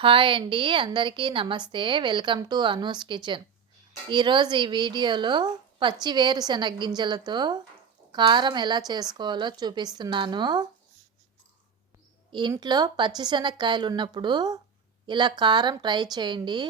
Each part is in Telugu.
హాయ్ అండి. అందరికీ నమస్తే. Welcome to Anu's kitchen. ఈరోజు ఈ వీడియోలో పచ్చి వేరుశెనగ గింజలతో కారం ఎలా చేసుకోవాలో చూపిస్తున్నాను. ఇంట్లో పచ్చిశనగకాయలు ఉన్నప్పుడు ఇలా కారం ట్రై చేయండి.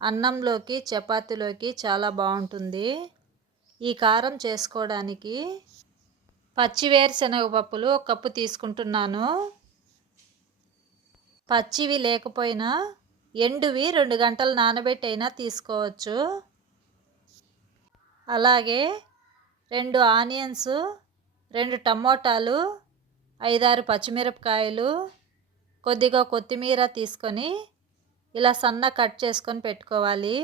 అన్నంలోకి చపాతీలోకి చాలా బాగుంటుంది. ఈ కారం చేసుకోవడానికి పచ్చి వేరుశనగ పప్పులు ఒక కప్పు తీసుకుంటున్నాను. పచ్చివి లేకపోయినా ఎండువి రెండు గంటలు నానబెట్టైనా తీసుకోవచ్చు. అలాగే రెండు ఆనియన్స్ రెండు టమోటాలు ఐదారు పచ్చిమిరపకాయలు కొద్దిగా కొత్తిమీర తీసుకొని ఇలా సన్న కట్ చేసుకొని పెట్టుకోవాలి.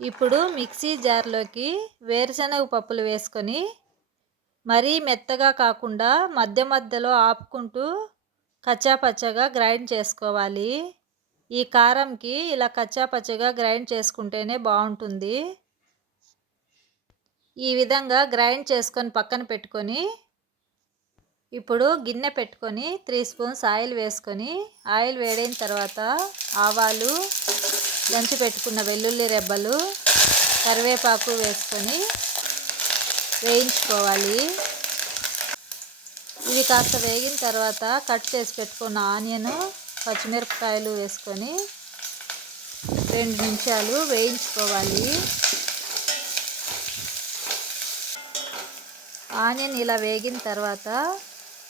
ఇప్పుడు మిక్సీ జార్లోకి వేరుశనగ పప్పులు వేసుకొని మరీ మెత్తగా కాకుండా మధ్య మధ్యలో ఆపుకుంటూ కచ్చాపచ్చగా గ్రైండ్ చేసుకోవాలి. ఈ కారంకి ఇలా కచ్చాపచ్చగా గ్రైండ్ చేసుకుంటేనే బాగుంటుంది. ఈ విధంగా గ్రైండ్ చేసుకొని పక్కన పెట్టుకొని ఇప్పుడు గిన్నె పెట్టుకొని త్రీ స్పూన్స్ ఆయిల్ వేసుకొని ఆయిల్ వేడైన తర్వాత ఆవాలు దంచి పెట్టుకున్న వెల్లుల్లి రెబ్బలు కరివేపాకు వేసుకొని వేయించుకోవాలి. కాస్త వేగిన తర్వాత కట్ చేసి పెట్టుకున్న ఆనియన్ పచ్చిమిరపకాయలు వేసుకొని రెండు నిమిషాలు వేయించుకోవాలి. ఆనియన్ ఇలా వేగిన తర్వాత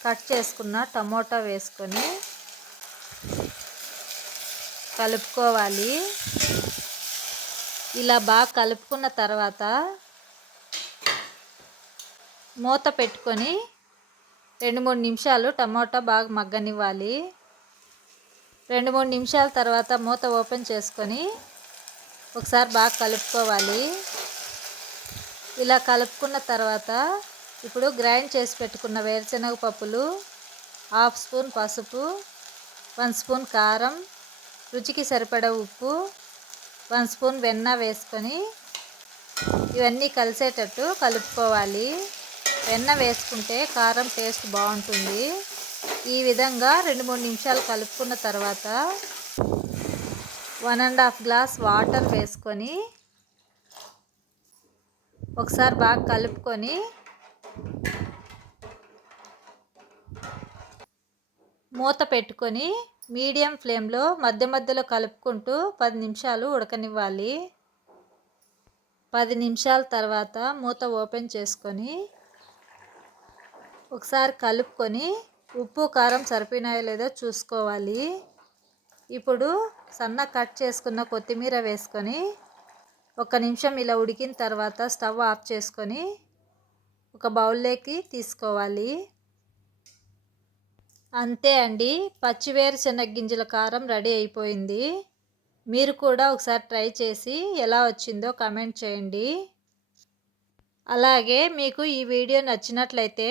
కట్ చేసుకున్న టమోటా వేసుకొని కలుపుకోవాలి. ఇలా బాగా కలుపుకున్న తర్వాత మూత పెట్టుకొని రెండు మూడు నిమిషాలు టమాటా బాగా మగ్గనివ్వాలి. రెండు మూడు నిమిషాల తర్వాత మూత ఓపెన్ చేసుకొని ఒకసారి బాగా కలుపుకోవాలి. ఇలా కలుపుకున్న తర్వాత ఇప్పుడు గ్రైండ్ చేసి పెట్టుకున్న వేరుశనగ పప్పులు హాఫ్ స్పూన్ పసుపు వన్ స్పూన్ కారం రుచికి సరిపడ ఉప్పు వన్ స్పూన్ వెన్న వేసుకొని ఇవన్నీ కలిసేటట్టు కలుపుకోవాలి. వెన్న వేసుకుంటే కారం టేస్ట్ బాగుంటుంది. ఈ విధంగా రెండు మూడు నిమిషాలు కలుపుకున్న తర్వాత one and half glass water వేసుకొని ఒకసారి బాగా కలుపుకొని మూత పెట్టుకొని మీడియం ఫ్లేమ్లో మధ్య మధ్యలో కలుపుకుంటూ పది నిమిషాలు ఉడకనివ్వాలి. పది నిమిషాల తర్వాత మూత ఓపెన్ చేసుకొని ఒకసారి కలుపుకొని ఉప్పు కారం సరిపోయినాయో లేదో చూసుకోవాలి. ఇప్పుడు సన్న కట్ చేసుకున్న కొత్తిమీర వేసుకొని ఒక నిమిషం ఇలా ఉడికిన తర్వాత స్టవ్ ఆఫ్ చేసుకొని ఒక బౌల్లోకి తీసుకోవాలి. అంతే అండి. పచ్చివేరు గింజల కారం రెడీ అయిపోయింది. మీరు కూడా ఒకసారి ట్రై చేసి ఎలా వచ్చిందో కమెంట్ చేయండి. అలాగే మీకు ఈ వీడియో నచ్చినట్లయితే